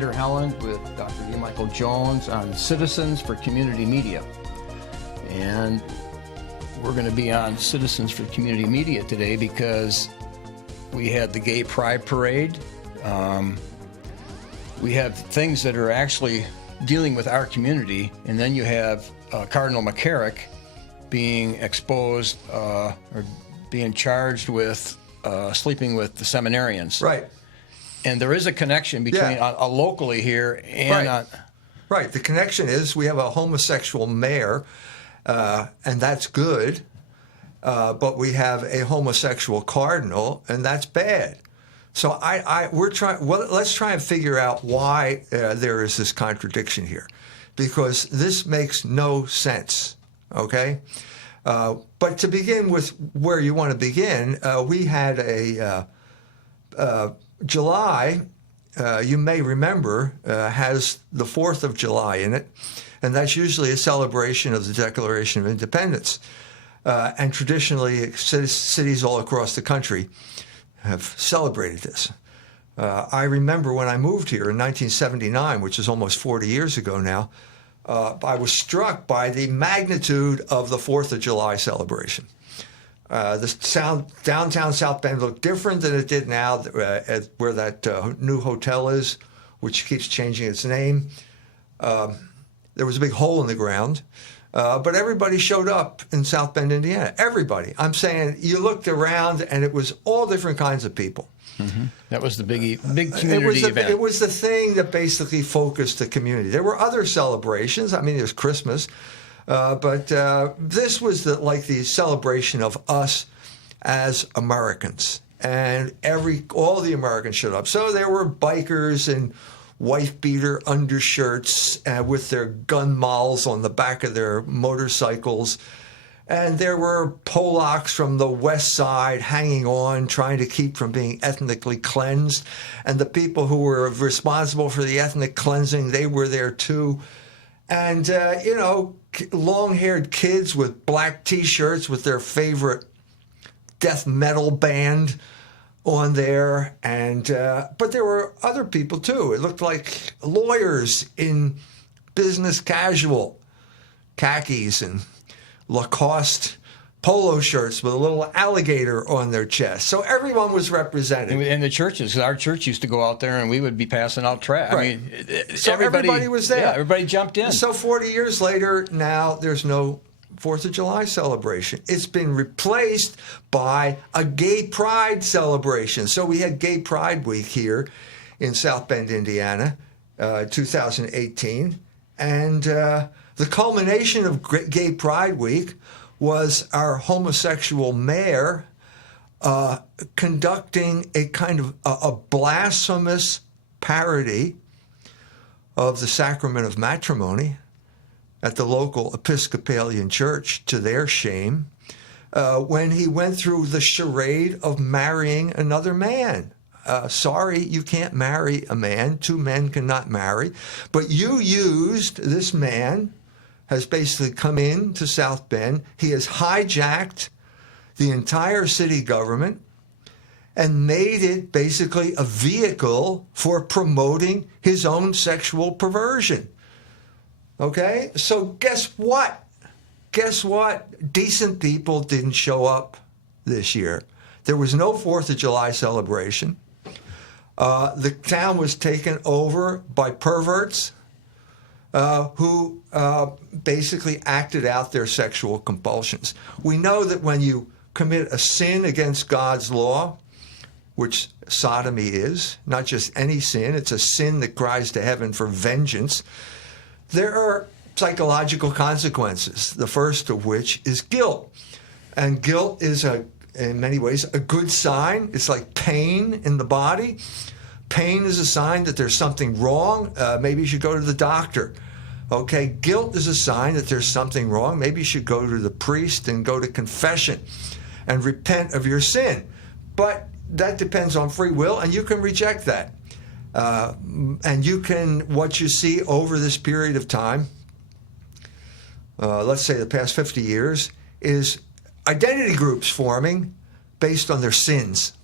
Peter Helland with Dr. D. Michael Jones on Citizens for Community Media. And we're going to be on Citizens for Community Media today because we had the Gay Pride Parade. We have things that are actually dealing with our community, and then you have Cardinal McCarrick being exposed or being charged with sleeping with the seminarians. Right. And there is a connection between locally here and... Right. The connection is we have a homosexual mayor, and that's good, but we have a homosexual cardinal, and that's bad. So let's try and figure out why there is this contradiction here, because this makes no sense, okay? But to begin with where you want to begin, we had a July, you may remember, has the 4th of July in it, and that's usually a celebration of the Declaration of Independence. And traditionally, cities all across the country have celebrated this. I remember when I moved here in 1979, which is almost 40 years ago now, I was struck by the magnitude of the 4th of July celebration. Downtown South Bend looked different than it did now, where that new hotel is, which keeps changing its name. There was a big hole in the ground. But everybody showed up in South Bend, Indiana. Everybody. I'm saying you looked around and it was all different kinds of people. Mm-hmm. That was the big community event. It was the thing that basically focused the community. There were other celebrations. I mean, there's Christmas. But this was the celebration of us as Americans. And all the Americans showed up. So there were bikers and wife-beater undershirts with their gun mauls on the back of their motorcycles. And there were Polacks from the west side hanging on, trying to keep from being ethnically cleansed. And the people who were responsible for the ethnic cleansing, they were there too. And, long-haired kids with black T-shirts with their favorite death metal band on there, and but there were other people too. It looked like lawyers in business casual khakis and Lacoste polo shirts with a little alligator on their chest. So everyone was represented. And the churches, our church used to go out there and we would be passing out trash. Right. I mean, so everybody was there. Yeah, everybody jumped in. So 40 years later, now there's no 4th of July celebration. It's been replaced by a gay pride celebration. So we had Gay Pride Week here in South Bend, Indiana, 2018. And the culmination of Gay Pride Week was our homosexual mayor conducting a kind of a blasphemous parody of the sacrament of matrimony at the local Episcopalian church, to their shame, when he went through the charade of marrying another man. Sorry, you can't marry a man. Two men cannot marry. But you used this man, has basically come in to South Bend. He has hijacked the entire city government and made it basically a vehicle for promoting his own sexual perversion. Okay, so guess what? Guess what? Decent people didn't show up this year. There was no 4th of July celebration. The town was taken over by perverts who basically acted out their sexual compulsions. We know that when you commit a sin against God's law, which sodomy is, not just any sin, it's a sin that cries to heaven for vengeance, there are psychological consequences, the first of which is guilt. And guilt is, in many ways, a good sign. It's like pain in the body. Pain is a sign that there's something wrong. Maybe you should go to the doctor. Okay, guilt is a sign that there's something wrong. Maybe you should go to the priest and go to confession and repent of your sin. But that depends on free will, and you can reject that. And you can, what you see over this period of time, let's say the past 50 years, is identity groups forming based on their sins.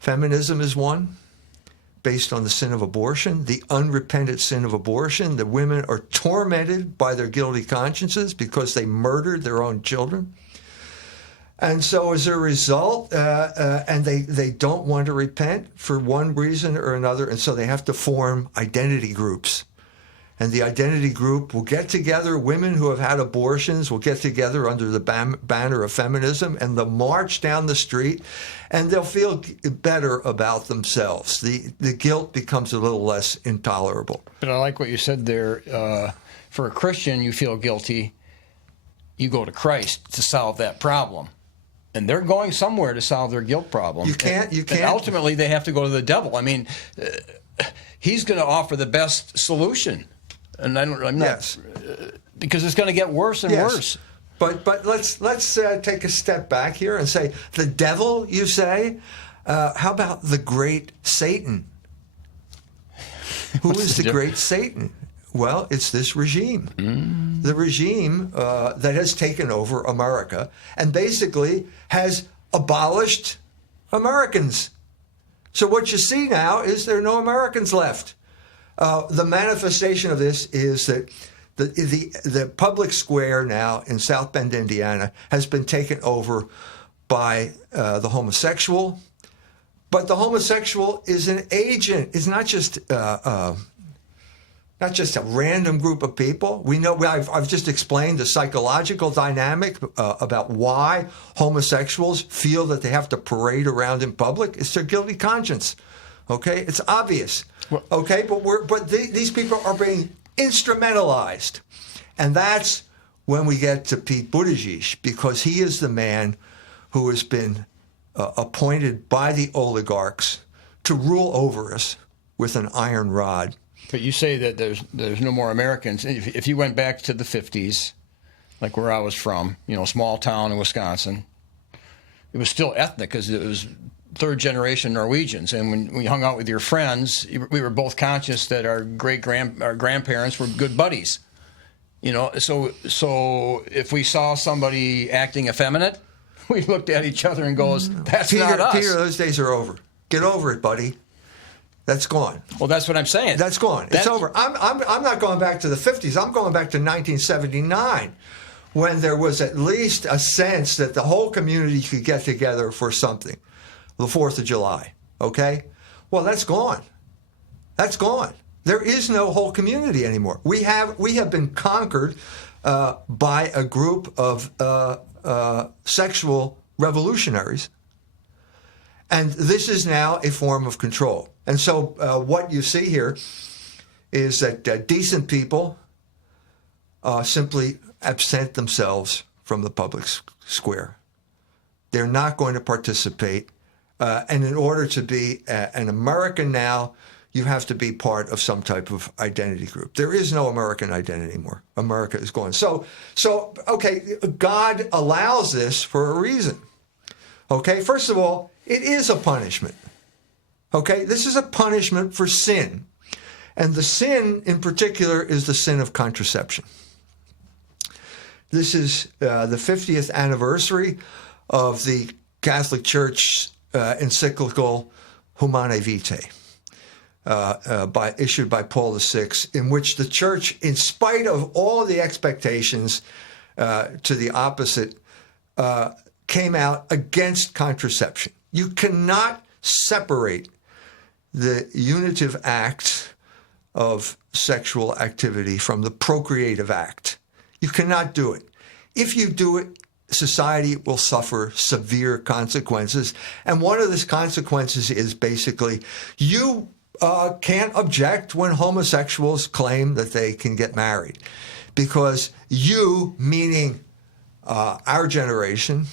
Feminism is one. based on the sin of abortion, the unrepentant sin of abortion. The women are tormented by their guilty consciences because they murdered their own children. And so as a result, and they don't want to repent for one reason or another, and so they have to form identity groups. And the identity group will get together, women who have had abortions will get together under the banner of feminism, and they'll march down the street, and they'll feel better about themselves. The guilt becomes a little less intolerable. But I like what you said there. For a Christian, you feel guilty, you go to Christ to solve that problem. And they're going somewhere to solve their guilt problem. You can't. And ultimately, they have to go to the devil. I mean, he's going to offer the best solution. And I'm not, yes. Because it's going to get worse and worse. But let's take a step back here and say, the devil, you say? How about the great Satan? Who is the great Satan? Well, it's this regime. The regime that has taken over America and basically has abolished Americans. So what you see now is there are no Americans left. The manifestation of this is that the public square now in South Bend, Indiana, has been taken over by the homosexual. But the homosexual is an agent. It's not just a random group of people. We know I've just explained the psychological dynamic about why homosexuals feel that they have to parade around in public. It's their guilty conscience. Okay, it's obvious. Okay, but these people are being instrumentalized, and that's when we get to Pete Buttigieg, because he is the man who has been appointed by the oligarchs to rule over us with an iron rod. But you say that there's no more Americans. If you went back to the 50s, like where I was from, small town in Wisconsin, it was still ethnic because it was third generation Norwegians. And when we hung out with your friends, we were both conscious that our grandparents were good buddies. So if we saw somebody acting effeminate, we looked at each other and goes, "That's not us." Peter, those days are over. Get over it, buddy. That's gone. Well, that's what I'm saying. That's gone. It's over. I'm not going back to the 50s. I'm going back to 1979, when there was at least a sense that the whole community could get together for something. The 4th of July. Okay? Well, that's gone. That's gone. There is no whole community anymore. We have been conquered by a group of sexual revolutionaries. And this is now a form of control. And so what you see here is that decent people simply absent themselves from the public square. They're not going to participate. And in order to be an American now, you have to be part of some type of identity group. There is no American identity anymore. America is gone. So okay, God allows this for a reason. Okay, first of all, it is a punishment. Okay, this is a punishment for sin. And the sin in particular is the sin of contraception. This is the 50th anniversary of the Catholic Church encyclical Humanae Vitae, issued by Paul VI, in which the Church, in spite of all the expectations to the opposite, came out against contraception. You cannot separate the unitive act of sexual activity from the procreative act. You cannot do it. If you do it, society will suffer severe consequences. And one of those consequences is basically you can't object when homosexuals claim that they can get married. Because you, meaning our generation,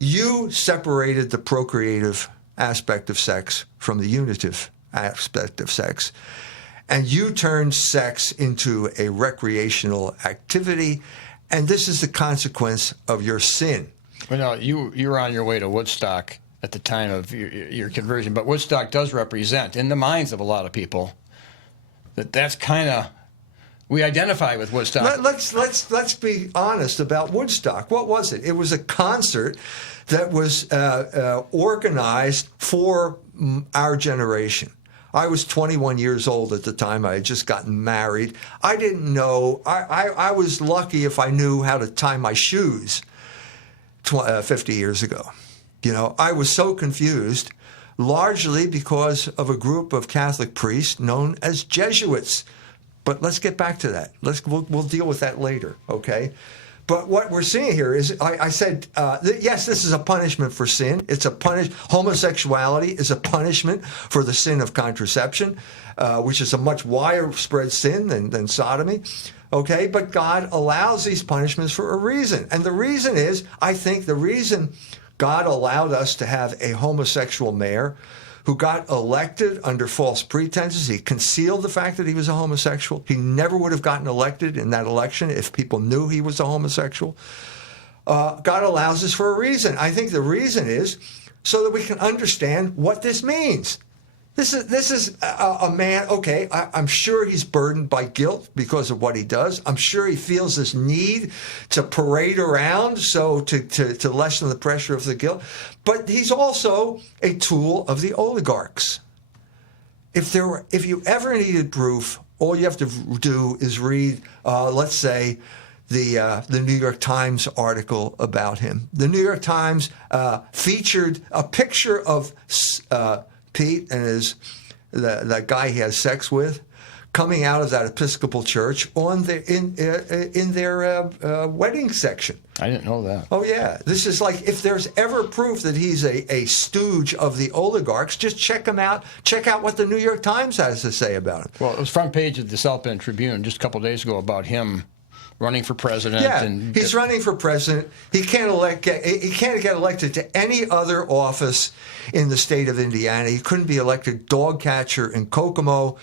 you separated the procreative aspect of sex from the unitive aspect of sex. And you turned sex into a recreational activity, and this is the consequence of your sin. Well, no, you were on your way to Woodstock at the time of your conversion, but Woodstock does represent, in the minds of a lot of people, that's kind of We identify with Woodstock. Let's be honest about Woodstock. What was it? It was a concert that was organized for our generation. I was 21 years old at the time. I had just gotten married. I didn't know. I was lucky if I knew how to tie my shoes 50 years ago. You know, I was so confused, largely because of a group of Catholic priests known as Jesuits. But let's get back to that. We'll deal with that later, okay? But what we're seeing here is, I said, yes, this is a punishment for sin. Homosexuality is a punishment for the sin of contraception, which is a much widespread sin than sodomy. Okay, but God allows these punishments for a reason. And the reason is, I think the reason God allowed us to have a homosexual mayor who got elected under false pretenses. He concealed the fact that he was a homosexual. He never would have gotten elected in that election if people knew he was a homosexual. God allows this for a reason. I think the reason is so that we can understand what this means. This is a man, okay, I'm sure he's burdened by guilt because of what he does. I'm sure he feels this need to parade around so to lessen the pressure of the guilt. But he's also a tool of the oligarchs. If you ever needed proof, all you have to do is read, let's say, the New York Times article about him. The New York Times featured a picture of Pete and that guy he has sex with coming out of that Episcopal church in their wedding section. I didn't know that. Oh yeah, this is like, if there's ever proof that he's a stooge of the oligarchs, just check him out. Check out what the New York Times has to say about him. Well, it was front page of the South Bend Tribune just a couple of days ago about him running for president. Yeah, he's running for president. He can't get elected to any other office in the state of Indiana. He couldn't be elected dog catcher in Kokomo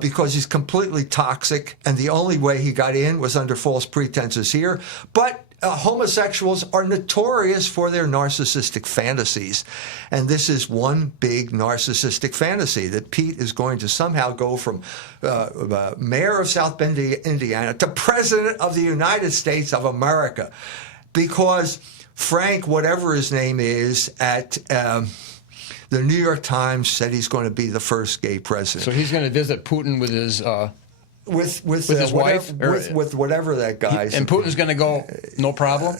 because he's completely toxic, and the only way he got in was under false pretenses here. But homosexuals are notorious for their narcissistic fantasies. And this is one big narcissistic fantasy, that Pete is going to somehow go from mayor of South Bend, Indiana, to president of the United States of America. Because Frank, whatever his name is, at the New York Times said he's going to be the first gay president. So he's going to visit Putin with his... With his wife? With whatever that guy's. And Putin's going to go, no problem?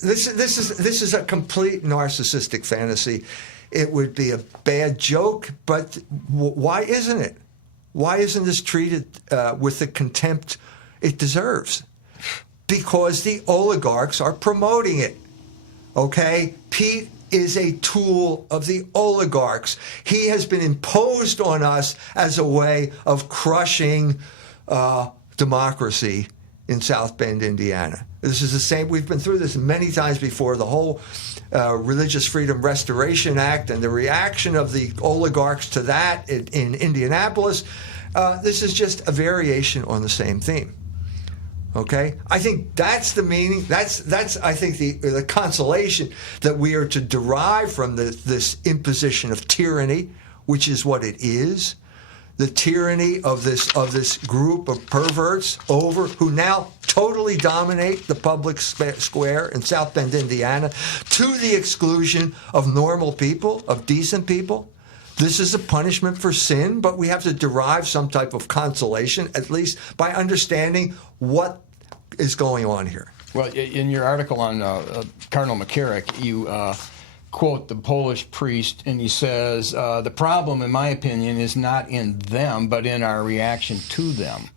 This is a complete narcissistic fantasy. It would be a bad joke, but why isn't it? Why isn't this treated with the contempt it deserves? Because the oligarchs are promoting it. Okay? Pete is a tool of the oligarchs. He has been imposed on us as a way of crushing democracy in South Bend, Indiana. This is the same. We've been through this many times before. The whole Religious Freedom Restoration Act and the reaction of the oligarchs to that in Indianapolis. This is just a variation on the same theme. Okay, I think that's the meaning. That's I think the consolation that we are to derive from this imposition of tyranny, which is what it is, the tyranny of this group of perverts who now totally dominate the public square in South Bend, Indiana, to the exclusion of normal people, of decent people. This is a punishment for sin, but we have to derive some type of consolation, at least by understanding what is going on here. Well, in your article on Cardinal McCarrick, you quote the Polish priest, and he says, the problem, in my opinion, is not in them, but in our reaction to them.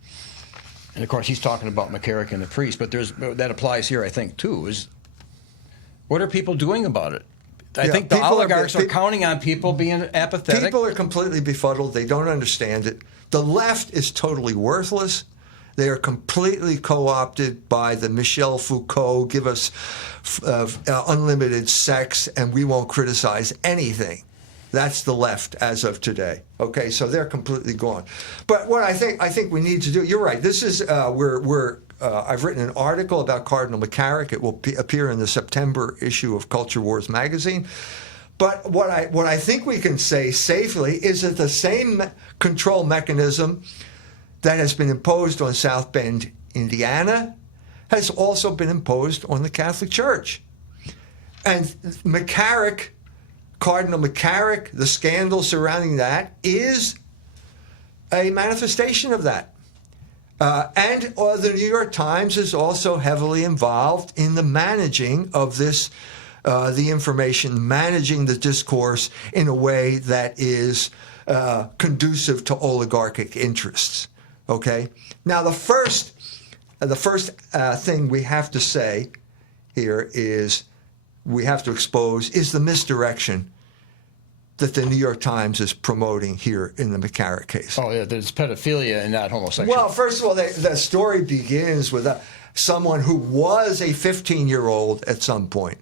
And, of course, he's talking about McCarrick and the priest, but that applies here, I think, too, is what are people doing about it? I think the oligarchs are counting on people being apathetic. People are completely befuddled. They don't understand it. The left is totally worthless. They are completely co-opted by the Michel Foucault, give us unlimited sex and we won't criticize anything. That's the left as of today. Okay, so they're completely gone. But what I think we need to do, you're right, this is, I've written an article about Cardinal McCarrick. It will appear in the September issue of Culture Wars magazine. But what I think we can say safely is that the same control mechanism that has been imposed on South Bend, Indiana, has also been imposed on the Catholic Church. And McCarrick, Cardinal McCarrick, the scandal surrounding that is a manifestation of that. And the New York Times is also heavily involved in the managing of this, the information, managing the discourse in a way that is conducive to oligarchic interests. Okay? Now, the first thing we have to say here is we have to expose is the misdirection that the New York Times is promoting here in the McCarrick case. Oh, yeah, there's pedophilia and not homosexual. Well, first of all, the story begins with someone who was a 15-year-old at some point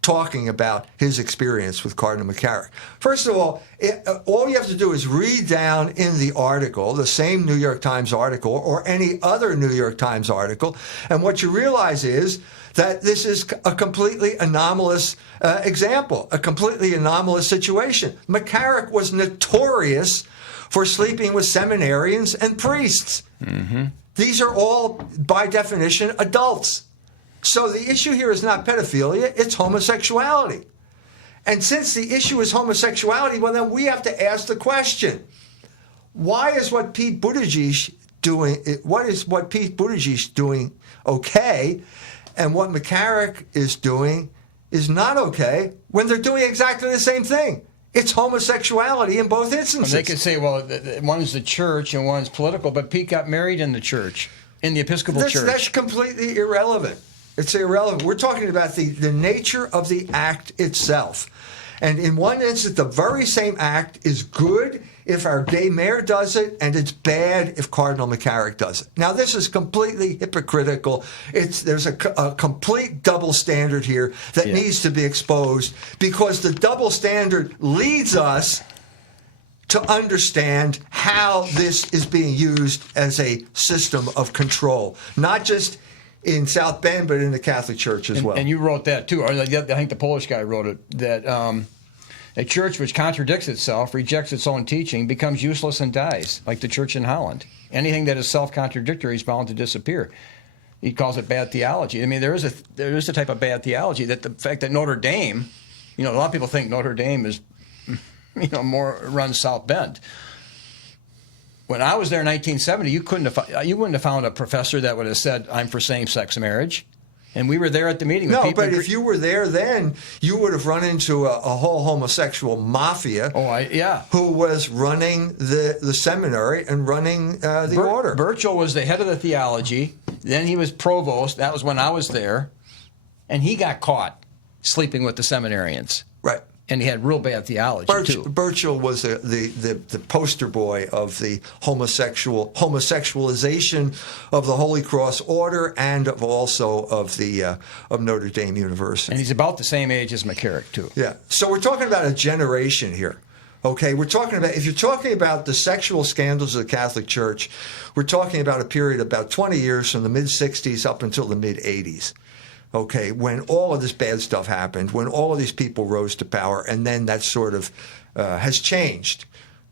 talking about his experience with Cardinal McCarrick. First of all you have to do is read down in the article, the same New York Times article or any other New York Times article, and what you realize is that this is a completely anomalous example, a completely anomalous situation. McCarrick was notorious for sleeping with seminarians and priests. Mm-hmm. These are all, by definition, adults. So the issue here is not pedophilia, it's homosexuality. And since the issue is homosexuality, well, then we have to ask the question, why is what Pete Buttigieg doing okay, and what McCarrick is doing is not okay, when they're doing exactly the same thing? It's homosexuality in both instances. They could say, well, one is the church and one's political, but Pete got married in the church, in the Episcopal Church. That's completely irrelevant. It's irrelevant. We're talking about the nature of the act itself. And in one instance, the very same act is good if our gay mayor does it, and it's bad if Cardinal McCarrick does it. Now, this is completely hypocritical. There's a complete double standard here that needs to be exposed, because the double standard leads us to understand how this is being used as a system of control, not just in South Bend, but in the Catholic Church as well. And you wrote that too, or I think the Polish guy wrote it, that a church which contradicts itself, rejects its own teaching, becomes useless and dies, like the church in Holland. Anything that is self-contradictory is bound to disappear. He calls it bad theology. I mean, there is a type of bad theology, that the fact that Notre Dame, a lot of people think Notre Dame is, more runs South Bend. When I was there in 1970, you wouldn't have found a professor that would have said, I'm for same-sex marriage. And we were there at the meeting. No, but if you were there then, you would have run into a whole homosexual mafia who was running the seminary and running the order. Burchell was the head of the theology. Then he was provost. That was when I was there. And he got caught sleeping with the seminarians. Right. And he had real bad theology, too. Burchell was the poster boy of the homosexualization of the Holy Cross Order and of Notre Dame University. And he's about the same age as McCarrick, too. Yeah. So we're talking about a generation here. Okay, if you're talking about the sexual scandals of the Catholic Church, we're talking about a period of about 20 years from the mid-'60s up until the mid-'80s. Okay, when all of this bad stuff happened, when all of these people rose to power, and then that sort of has changed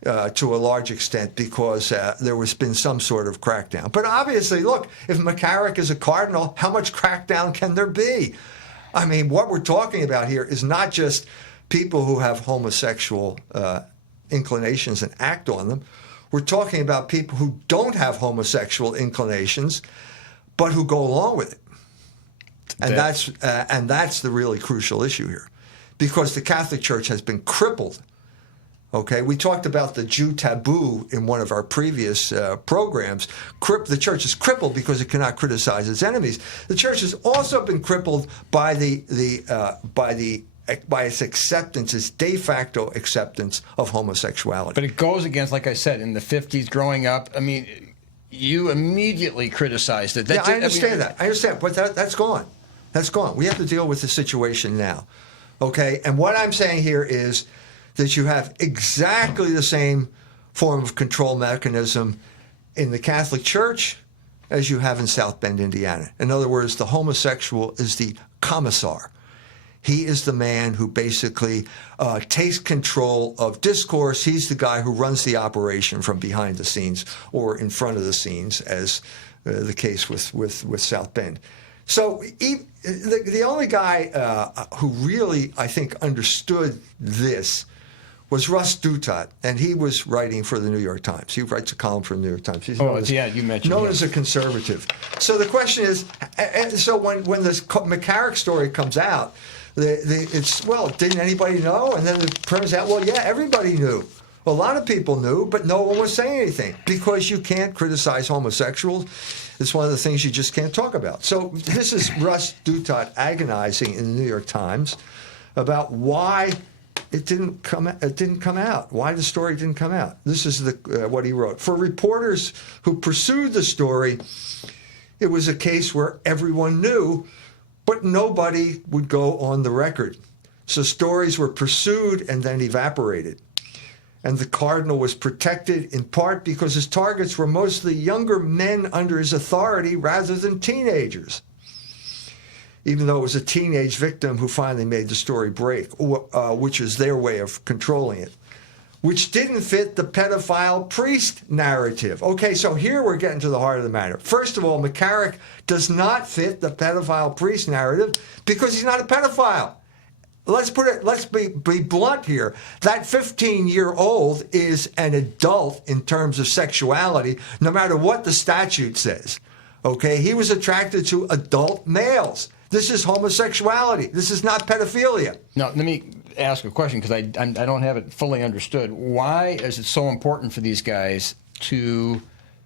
to a large extent because there has been some sort of crackdown. But obviously, look, if McCarrick is a cardinal, how much crackdown can there be? I mean, what we're talking about here is not just people who have homosexual inclinations and act on them. We're talking about people who don't have homosexual inclinations, but who go along with it. And that's the really crucial issue here, because the Catholic Church has been crippled. Okay, we talked about the Jew taboo in one of our previous programs. The church is crippled because it cannot criticize its enemies. The church has also been crippled by its acceptance, its de facto acceptance of homosexuality. But it goes against, like I said, in the 50s, growing up. I mean, you immediately criticized it. I understand that. I understand, but that's gone. That's gone. We have to deal with the situation now. Okay? And what I'm saying here is that you have exactly the same form of control mechanism in the Catholic Church as you have in South Bend, Indiana. In other words, the homosexual is the commissar. He is the man who basically takes control of discourse. He's the guy who runs the operation from behind the scenes or in front of the scenes, as the case with South Bend. So the only guy who really, I think, understood this was Russ Dutat, and he was writing for the New York Times. He writes a column for the New York Times. He's you mentioned known him. as a conservative. So the question is, so when this McCarrick story comes out, it's, well, didn't anybody know? And then it turns out, well, yeah, everybody knew. A lot of people knew, but no one was saying anything because you can't criticize homosexuals. It's one of the things you just can't talk about. So this is Russ Dutat agonizing in the New York Times about why it didn't come out. Why the story didn't come out. This is what he wrote. For reporters who pursued the story, it was a case where everyone knew, but nobody would go on the record. So stories were pursued and then evaporated. And the Cardinal was protected in part because his targets were mostly younger men under his authority rather than teenagers. Even though it was a teenage victim who finally made the story break, which is their way of controlling it, which didn't fit the pedophile priest narrative. Okay, so here we're getting to the heart of the matter. First of all, McCarrick does not fit the pedophile priest narrative because he's not a pedophile. Let's be blunt here. That 15-year-old is an adult in terms of sexuality, no matter what the statute says. Okay, he was attracted to adult males. This is homosexuality. This is not pedophilia. Now, let me ask a question because I don't have it fully understood. Why is it so important for these guys to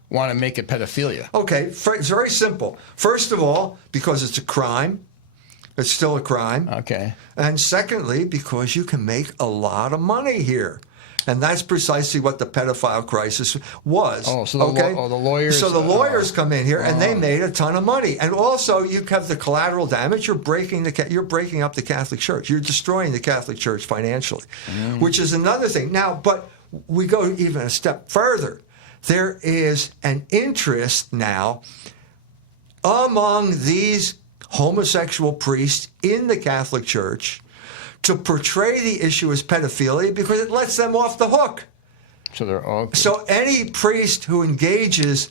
want to make it pedophilia? Okay, it's very simple. First of all, because it's a crime. It's still a crime. Okay. And secondly, because you can make a lot of money here. And that's precisely what the pedophile crisis was. Oh, so the lawyers... So the lawyers come in here, and they made a ton of money. And also, you have the collateral damage. You're breaking up the Catholic Church. You're destroying the Catholic Church financially, which is another thing. Now, but we go even a step further. There is an interest now among these homosexual priests in the Catholic Church to portray the issue as pedophilia because it lets them off the hook. So any priest who engages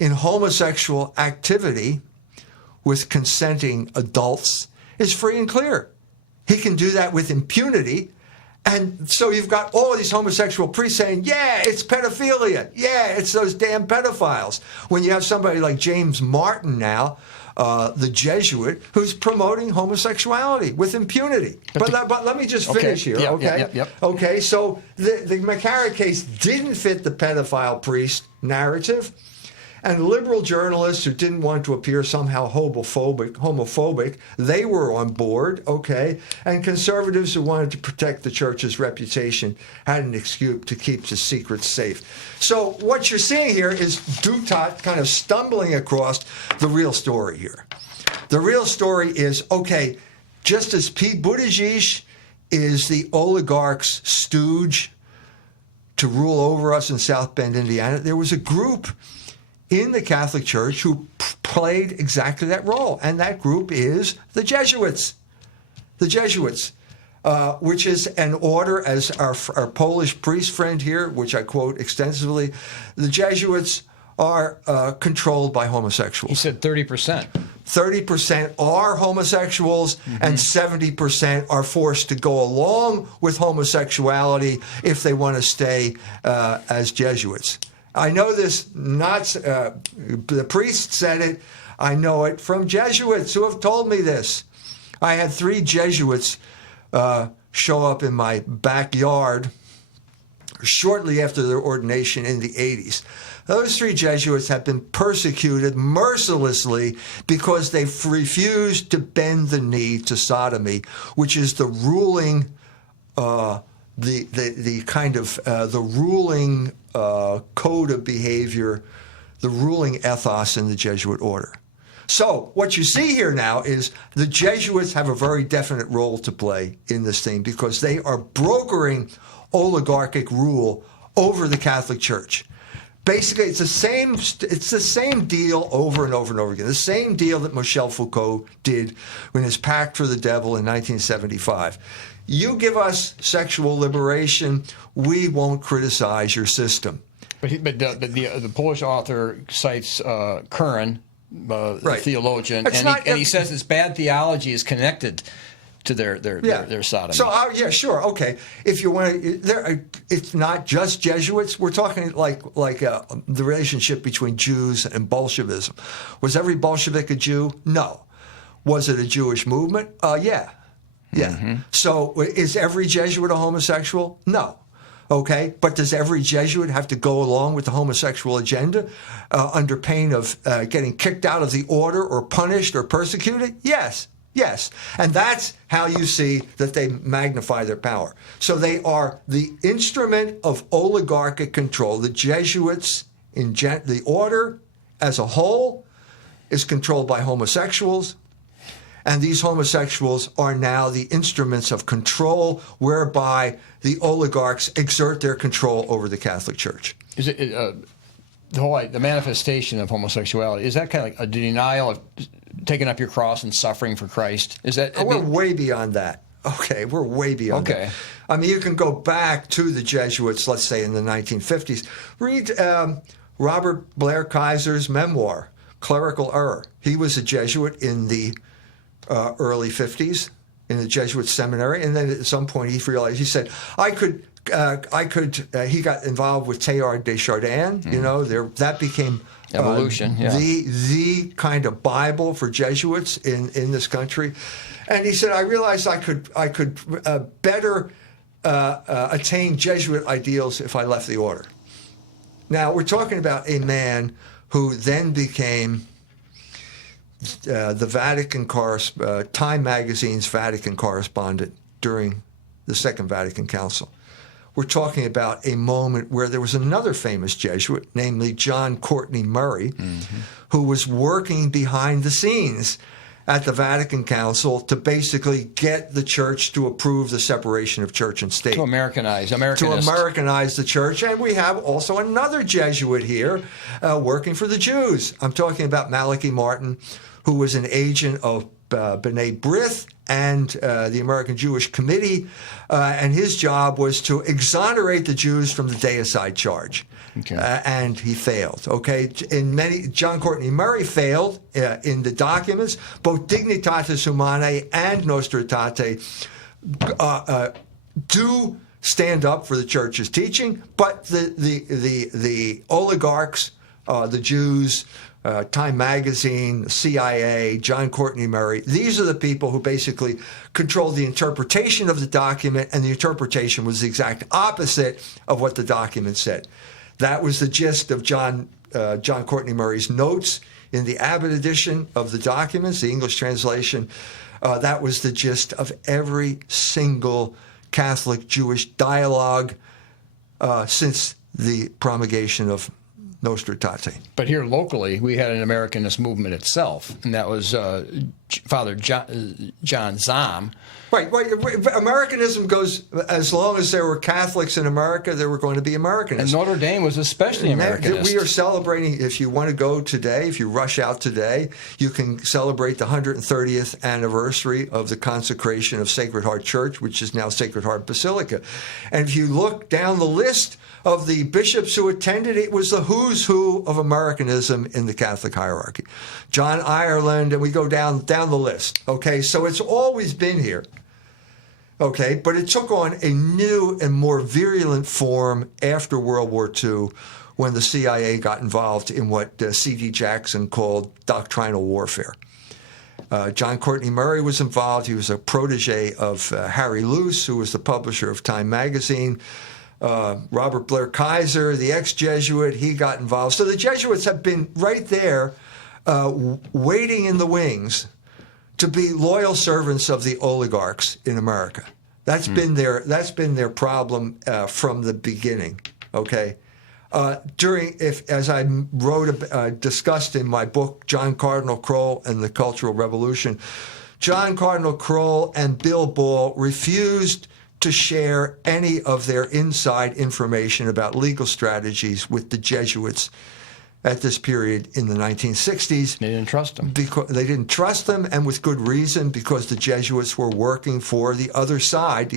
in homosexual activity with consenting adults is free and clear. He can do that with impunity. And so you've got all of these homosexual priests saying, yeah, it's pedophilia. Yeah, it's those damn pedophiles. When you have somebody like James Martin now, the Jesuit, who's promoting homosexuality with impunity. But let me just finish here, okay? Yep. Okay, so the McCarrick case didn't fit the pedophile priest narrative, and liberal journalists who didn't want to appear somehow homophobic, they were on board, okay? And conservatives who wanted to protect the church's reputation had an excuse to keep the secrets safe. So what you're seeing here is Dutat kind of stumbling across the real story here. The real story is, okay, just as Pete Buttigieg is the oligarch's stooge to rule over us in South Bend, Indiana, there was a group in the Catholic Church who played exactly that role. And that group is the Jesuits. The Jesuits, which is an order, as our Polish priest friend here, which I quote extensively, the Jesuits are controlled by homosexuals. He said 30%. 30% are homosexuals, and 70% are forced to go along with homosexuality if they want to stay as Jesuits. I know this, the priest said it. I know it from Jesuits who have told me this. I had 3 Jesuits show up in my backyard shortly after their ordination in the 80s. Those 3 Jesuits have been persecuted mercilessly because they refused to bend the knee to sodomy, which is the ruling the ruling code of behavior, the ruling ethos in the Jesuit order. So what you see here now is the Jesuits have a very definite role to play in this thing because they are brokering oligarchic rule over the Catholic Church. Basically, it's the same deal over and over and over again. The same deal that Michel Foucault did in his Pact for the Devil in 1975. You give us sexual liberation, we won't criticize your system. But the Polish author cites Curran, the Right. theologian, It's and he says this bad theology is connected to their sodomy. So yeah, sure, okay. If you want to, it's not just Jesuits. We're talking like the relationship between Jews and Bolshevism. Was every Bolshevik a Jew? No. Was it a Jewish movement? Yeah. Mm-hmm. So is every Jesuit a homosexual? No. Okay, but does every Jesuit have to go along with the homosexual agenda under pain of getting kicked out of the order or punished or persecuted? Yes. Yes, and that's how you see that they magnify their power. So they are the instrument of oligarchic control. The Jesuits, the order as a whole, is controlled by homosexuals, and these homosexuals are now the instruments of control whereby the oligarchs exert their control over the Catholic Church. Is it the manifestation of homosexuality? Is that kind of like a denial of taking up your cross and suffering for Christ? Is that? We're way beyond that. Okay, we're way beyond that. I mean, you can go back to the Jesuits, let's say in the 1950s. Read Robert Blair Kaiser's memoir, Clerical Error. He was a Jesuit in the early 50s in the Jesuit seminary, and then at some point he realized, he said, he got involved with Teilhard de Chardin, that became evolution, the kind of Bible for Jesuits in this country. And he said, I realized I could better attain Jesuit ideals if I left the order. Now, we're talking about a man who then became the Vatican Time Magazine's Vatican correspondent during the Second Vatican Council. We're talking about a moment where there was another famous Jesuit, namely John Courtney Murray, who was working behind the scenes at the Vatican Council to basically get the church to approve the separation of church and state. To Americanize the church. And we have also another Jesuit here working for the Jews. I'm talking about Malachi Martin, who was an agent of B'nai B'rith and the American Jewish Committee, and his job was to exonerate the Jews from the deicide charge. Okay. And he failed. Okay, John Courtney Murray failed in the documents. Both Dignitatis Humanae and Nostra Aetate do stand up for the church's teaching, but the oligarchs, the Jews, Time Magazine, CIA, John Courtney Murray, these are the people who basically control the interpretation of the document, and the interpretation was the exact opposite of what the document said. That was the gist of John Courtney Murray's notes in the Abbott edition of the documents, the English translation. That was the gist of every single Catholic Jewish dialogue since the promulgation of Nostra Aetate. But here locally, we had an Americanist movement itself, and that was Father John Zahm. Right. Americanism goes, as long as there were Catholics in America, there were going to be Americanists. And Notre Dame was especially Americanist. We are celebrating, if you want to go today, if you rush out today, you can celebrate the 130th anniversary of the consecration of Sacred Heart Church, which is now Sacred Heart Basilica. And if you look down the list of the bishops who attended, it was the who's who of Americanism in the Catholic hierarchy. John Ireland, and we go down the list. Okay, so it's always been here. Okay, but it took on a new and more virulent form after World War II when the CIA got involved in what C.D. Jackson called doctrinal warfare. John Courtney Murray was involved. He was a protege of Harry Luce, who was the publisher of Time Magazine. Robert Blair Kaiser, the ex-Jesuit, he got involved. So the Jesuits have been right there waiting in the wings to be loyal servants of the oligarchs in America. That's been their problem from the beginning. Okay, as I discussed in my book, John Cardinal Kroll and the Cultural Revolution, John Cardinal Kroll and Bill Ball refused to share any of their inside information about legal strategies with the Jesuits at this period in the 1960s. They didn't trust them. Because they didn't trust them, and with good reason, because the Jesuits were working for the other side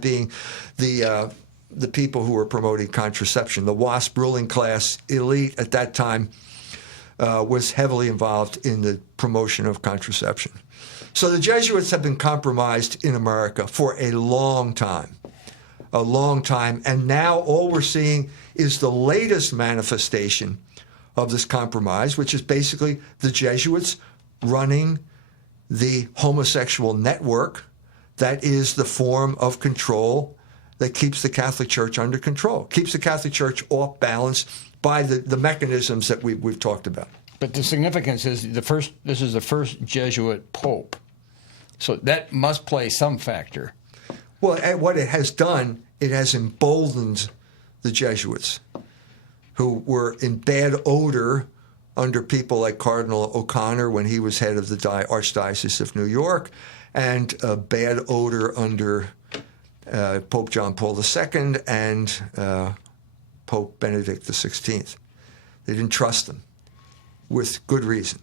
being the people who were promoting contraception. The WASP ruling class elite at that time was heavily involved in the promotion of contraception. So the Jesuits have been compromised in America for a long time, and now all we're seeing is the latest manifestation of this compromise, which is basically the Jesuits running the homosexual network that is the form of control that keeps the Catholic Church under control, keeps the Catholic Church off balance by the mechanisms that we've talked about. But the significance is this is the first Jesuit pope. So that must play some factor. Well, what it has done, it has emboldened the Jesuits, who were in bad odor under people like Cardinal O'Connor when he was head of the Archdiocese of New York, and a bad odor under Pope John Paul II and Pope Benedict XVI. They didn't trust them, with good reason.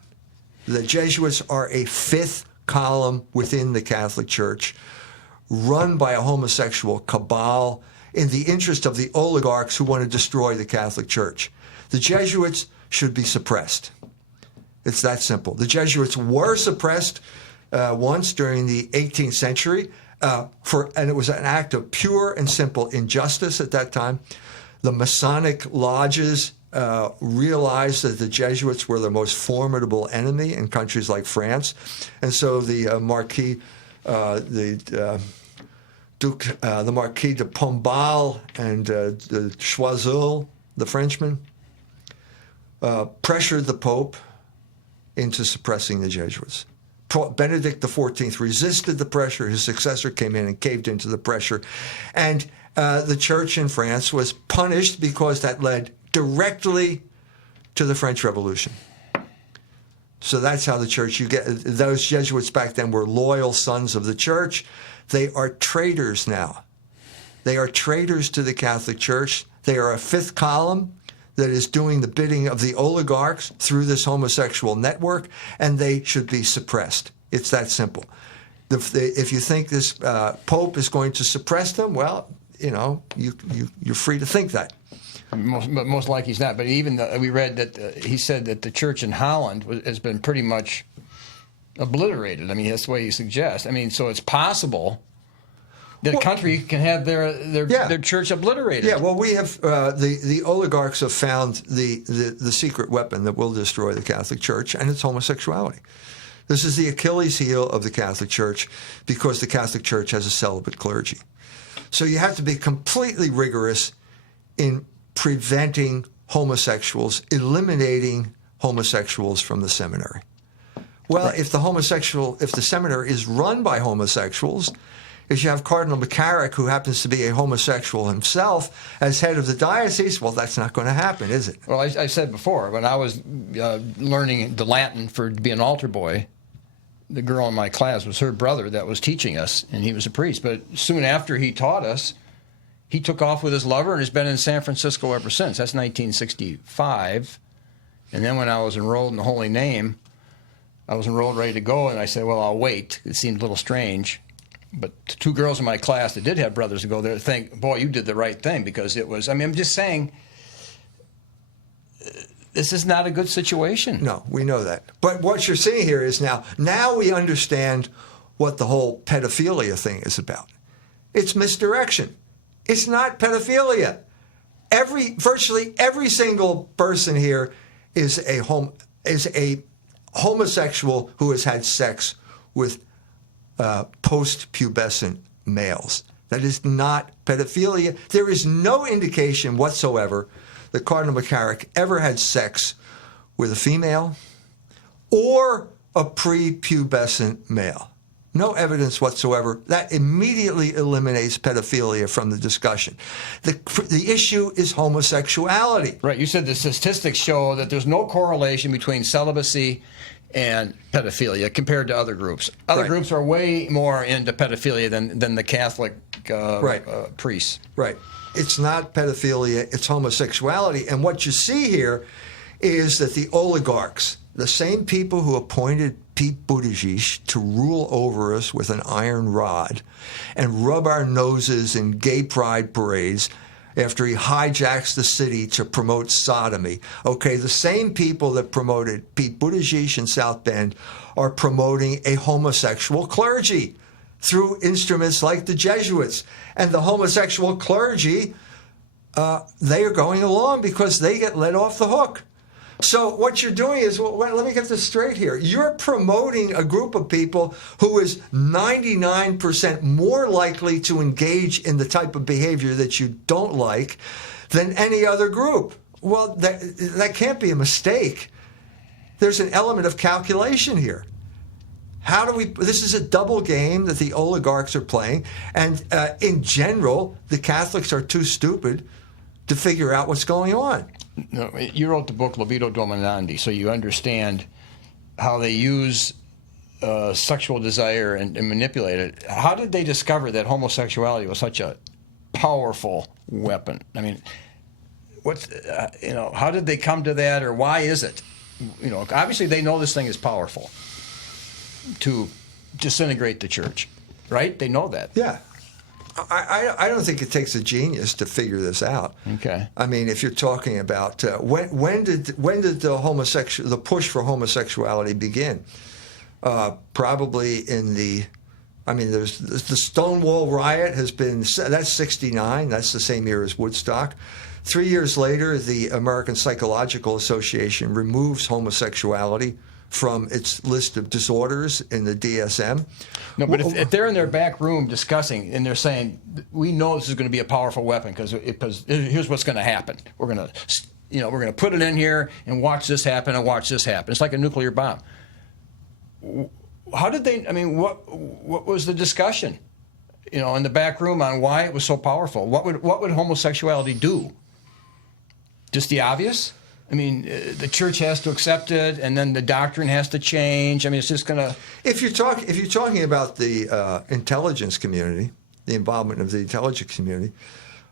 The Jesuits are a fifth column within the Catholic Church, run by a homosexual cabal in the interest of the oligarchs who want to destroy the Catholic Church. The Jesuits should be suppressed. It's that simple. The Jesuits were suppressed once during the 18th century, and it was an act of pure and simple injustice at that time. The Masonic lodges realized that the Jesuits were the most formidable enemy in countries like France, and so the Marquis de Pombal and the Choiseul, the Frenchman, pressured the Pope into suppressing the Jesuits. Benedict XIV resisted the pressure. His successor came in and caved into the pressure. And the church in France was punished because that led directly to the French Revolution. So that's how the church, those Jesuits back then were loyal sons of the church. They are traitors now. They are traitors to the Catholic Church. They are a fifth column that is doing the bidding of the oligarchs through this homosexual network, and they should be suppressed. It's that simple. If you think this Pope is going to suppress them, well, you're free to think that. But most likely he's not. But even we read that he said that the church in Holland has been pretty much obliterated. I mean, that's the way he suggests. I mean, so it's possible that a country can have their church obliterated. Yeah, well, we have the oligarchs have found the secret weapon that will destroy the Catholic Church, and it's homosexuality. This is the Achilles heel of the Catholic Church because the Catholic Church has a celibate clergy. So you have to be completely rigorous in preventing homosexuals, eliminating homosexuals from the seminary. Well, Right. if the seminary is run by homosexuals, if you have Cardinal McCarrick, who happens to be a homosexual himself, as head of the diocese, well, that's not going to happen, is it? Well, I said before, when I was learning the Latin to be an altar boy, the girl in my class was her brother that was teaching us, and he was a priest. But soon after he taught us, he took off with his lover and has been in San Francisco ever since. That's 1965. And then when I was enrolled in the Holy Name, I was enrolled ready to go, and I said, well, I'll wait. It seemed a little strange. But two girls in my class that did have brothers to go there think, boy, you did the right thing, because it was, I mean, I'm just saying, this is not a good situation. No, we know that. But what you're seeing here is now we understand what the whole pedophilia thing is about. It's misdirection. It's not pedophilia. Virtually every single person here is a homosexual who has had sex with post-pubescent males. That is not pedophilia. There is no indication whatsoever that Cardinal McCarrick ever had sex with a female or a prepubescent male. No evidence whatsoever. That immediately eliminates pedophilia from the discussion. The issue is homosexuality. Right. You said the statistics show that there's no correlation between celibacy and pedophilia compared to other groups. Other Right. groups are way more into pedophilia than the Catholic Right. priests. Right. It's not pedophilia, it's homosexuality. And what you see here is that the oligarchs, the same people who appointed Pete Buttigieg to rule over us with an iron rod and rub our noses in gay pride parades after he hijacks the city to promote sodomy. Okay, the same people that promoted Pete Buttigieg in South Bend are promoting a homosexual clergy through instruments like the Jesuits. And the homosexual clergy, they are going along because they get let off the hook. So what you're doing is, well, let me get this straight here. You're promoting a group of people who is 99% more likely to engage in the type of behavior that you don't like than any other group. Well, that can't be a mistake. There's an element of calculation here. This is a double game that the oligarchs are playing. And in general, the Catholics are too stupid to figure out what's going on. No, you wrote the book Libido Dominandi, so you understand how they use sexual desire and manipulate it. How did they discover that homosexuality was such a powerful weapon? I mean, how did they come to that, or why is it? Obviously they know this thing is powerful to disintegrate the church, right? They know that. Yeah. I don't think it takes a genius to figure this out. Okay. I mean, if you're talking about when did the push for homosexuality begin? Probably there's the Stonewall riot that's 69. That's the same year as Woodstock. 3 years later, the American Psychological Association removes homosexuality from its list of disorders in the DSM. No, but if they're in their back room discussing and they're saying, we know this is going to be a powerful weapon because here's what's going to happen. We're going to put it in here and watch this happen and watch this happen. It's like a nuclear bomb. How did they? I mean, what was the discussion? In the back room on why it was so powerful. What would homosexuality do? Just the obvious? I mean, the church has to accept it, and then the doctrine has to change. I mean, it's just going to... If you're talking about the intelligence community, the involvement of the intelligence community,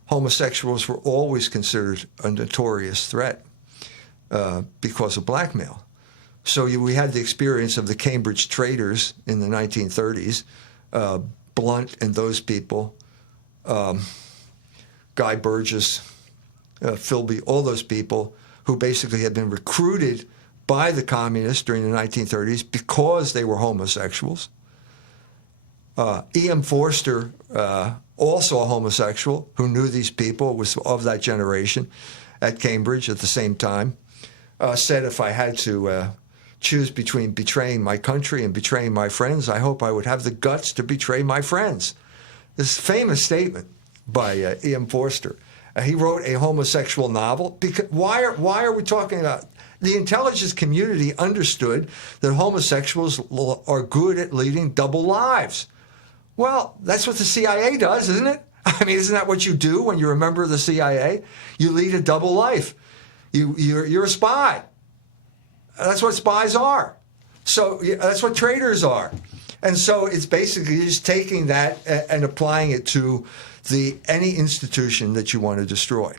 homosexuals were always considered a notorious threat because of blackmail. So we had the experience of the Cambridge traitors in the 1930s, Blunt and those people, Guy Burgess, Philby, all those people who basically had been recruited by the communists during the 1930s because they were homosexuals. E.M. Forster, also a homosexual, who knew these people, was of that generation at Cambridge at the same time, said if I had to choose between betraying my country and betraying my friends, I hope I would have the guts to betray my friends. This famous statement by E.M. Forster. He wrote a homosexual novel. Because why are we talking about? The intelligence community understood that homosexuals are good at leading double lives. Well, that's what the CIA does, isn't it? I mean, isn't that what you do when you're a member of the CIA? You lead a double life. You're a spy. That's what spies are. So that's what traitors are. And so it's basically just taking that and applying it to any institution that you want to destroy.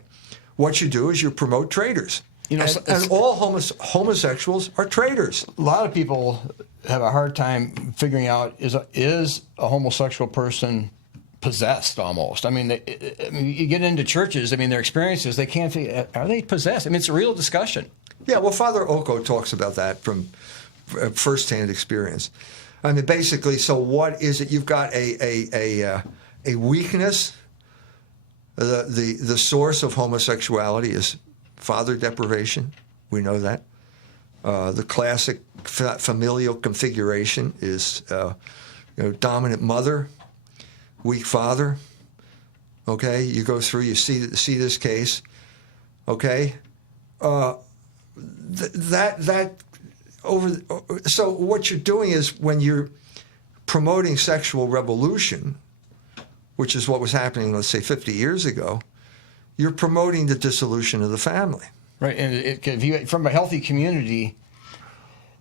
What you do is you promote traitors. And all homosexuals are traitors. A lot of people have a hard time figuring out, is a homosexual person possessed almost? I mean, you get into churches, their experiences, they can't figure, are they possessed? It's a real discussion. Yeah, well, Father Oko talks about that from firsthand experience. Basically, so what is it? You've got a weakness. The source of homosexuality is father deprivation. We know that. The classic familial configuration is dominant mother, weak father. Okay, you go through, you see this case. Okay, So what you're doing is when you're promoting sexual revolution, which is what was happening, let's say, 50 years ago, you're promoting the dissolution of the family. Right, and from a healthy community,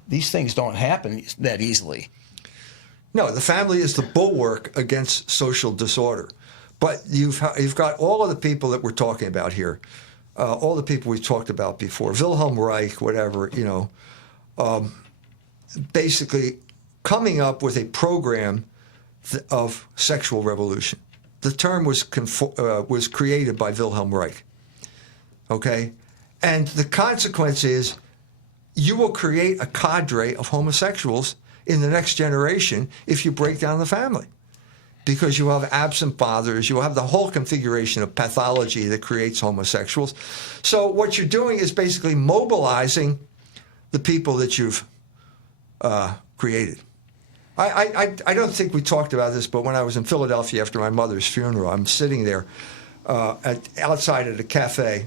these things don't happen that easily. No, the family is the bulwark against social disorder. But you've got all of the people that we're talking about here, all the people we've talked about before, Wilhelm Reich, whatever, basically coming up with a program of sexual revolution. The term was created by Wilhelm Reich. Okay, and the consequence is you will create a cadre of homosexuals in the next generation if you break down the family, because you have absent fathers, you have the whole configuration of pathology that creates homosexuals. So what you're doing is basically mobilizing the people that you've created. I don't think we talked about this, but when I was in Philadelphia after my mother's funeral, I'm sitting there outside at a cafe,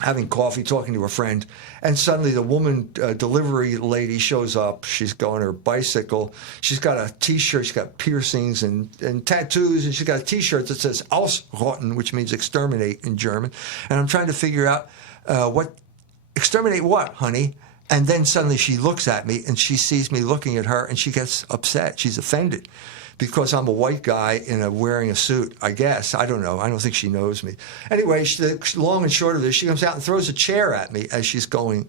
having coffee, talking to a friend, and suddenly the woman delivery lady shows up. She's going on her bicycle. She's got a T-shirt. She's got piercings and tattoos, and she's got a T-shirt that says "Ausrotten," which means exterminate in German. And I'm trying to figure out exterminate what, honey? And then suddenly she looks at me, and she sees me looking at her, and she gets upset. She's offended because I'm a white guy wearing a suit, I guess. I don't know. I don't think she knows me. Anyway, the long and short of this, she comes out and throws a chair at me as she's going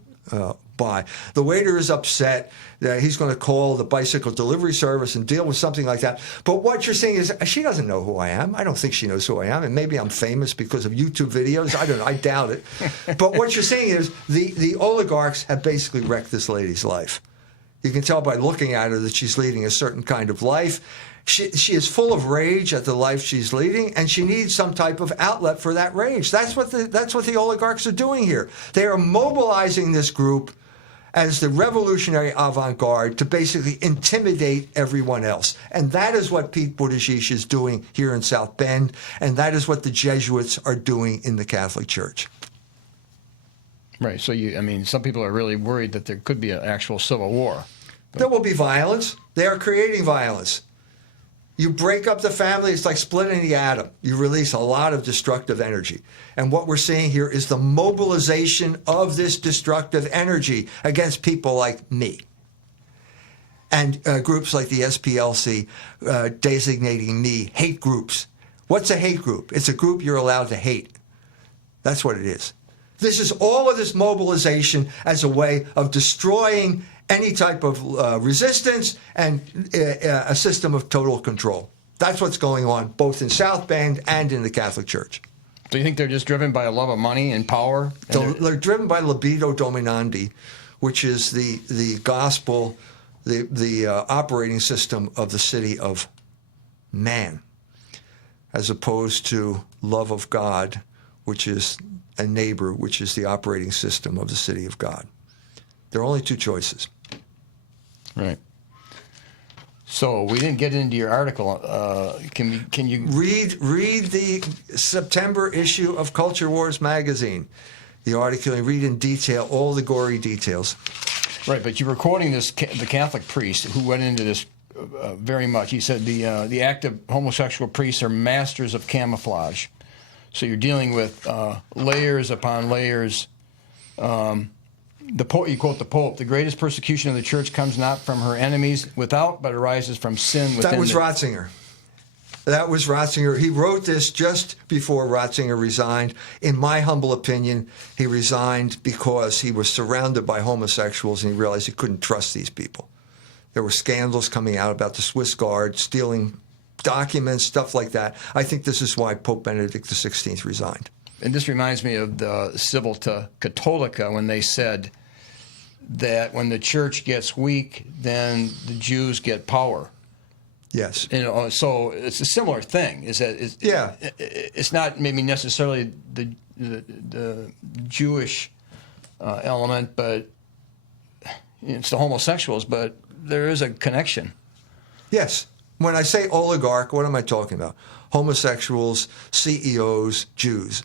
by. The waiter is upset that he's going to call the bicycle delivery service and deal with something like that. But what you're saying is she doesn't know who I am. I don't think she knows who I am. And maybe I'm famous because of YouTube videos. I don't know. I doubt it. But what you're saying is the oligarchs have basically wrecked this lady's life. You can tell by looking at her that she's leading a certain kind of life. She is full of rage at the life she's leading, and she needs some type of outlet for that rage. That's what the oligarchs are doing here. They are mobilizing this group as the revolutionary avant-garde to basically intimidate everyone else. And that is what Pete Buttigieg is doing here in South Bend, and that is what the Jesuits are doing in the Catholic Church. Right. So some people are really worried that there could be an actual civil war. There will be violence. They are creating violence. You break up the family, it's like splitting the atom. You release a lot of destructive energy. And what we're seeing here is the mobilization of this destructive energy against people like me. And groups like the SPLC designating me hate groups. What's a hate group? It's a group you're allowed to hate. That's what it is. This is all of this mobilization as a way of destroying any type of resistance and a system of total control. That's what's going on both in South Bend and in the Catholic Church. So you think they're just driven by a love of money and power? They're driven by libido dominandi, which is the gospel, the operating system of the city of man, as opposed to love of God, which is a neighbor, which is the operating system of the city of God. There are only two choices. Right. So we didn't get into your article. Can you read the September issue of Culture Wars magazine? The article, and read in detail all the gory details. Right, but you were quoting the Catholic priest who went into this very much. He said the active homosexual priests are masters of camouflage. So you're dealing with layers upon layers. The Pope, you quote the Pope, the greatest persecution of the church comes not from her enemies without, but arises from sin within. That was Ratzinger. That was Ratzinger. He wrote this just before Ratzinger resigned. In my humble opinion, he resigned because he was surrounded by homosexuals and he realized he couldn't trust these people. There were scandals coming out about the Swiss Guard stealing documents, stuff like that. I think this is why Pope Benedict XVI resigned. And this reminds me of the Civilta Catholica when they said that when the church gets weak, then the Jews get power. Yes. So it's a similar thing. It's not maybe necessarily the Jewish element, but it's the homosexuals. But there is a connection. Yes. When I say oligarch, what am I talking about? Homosexuals, CEOs, Jews.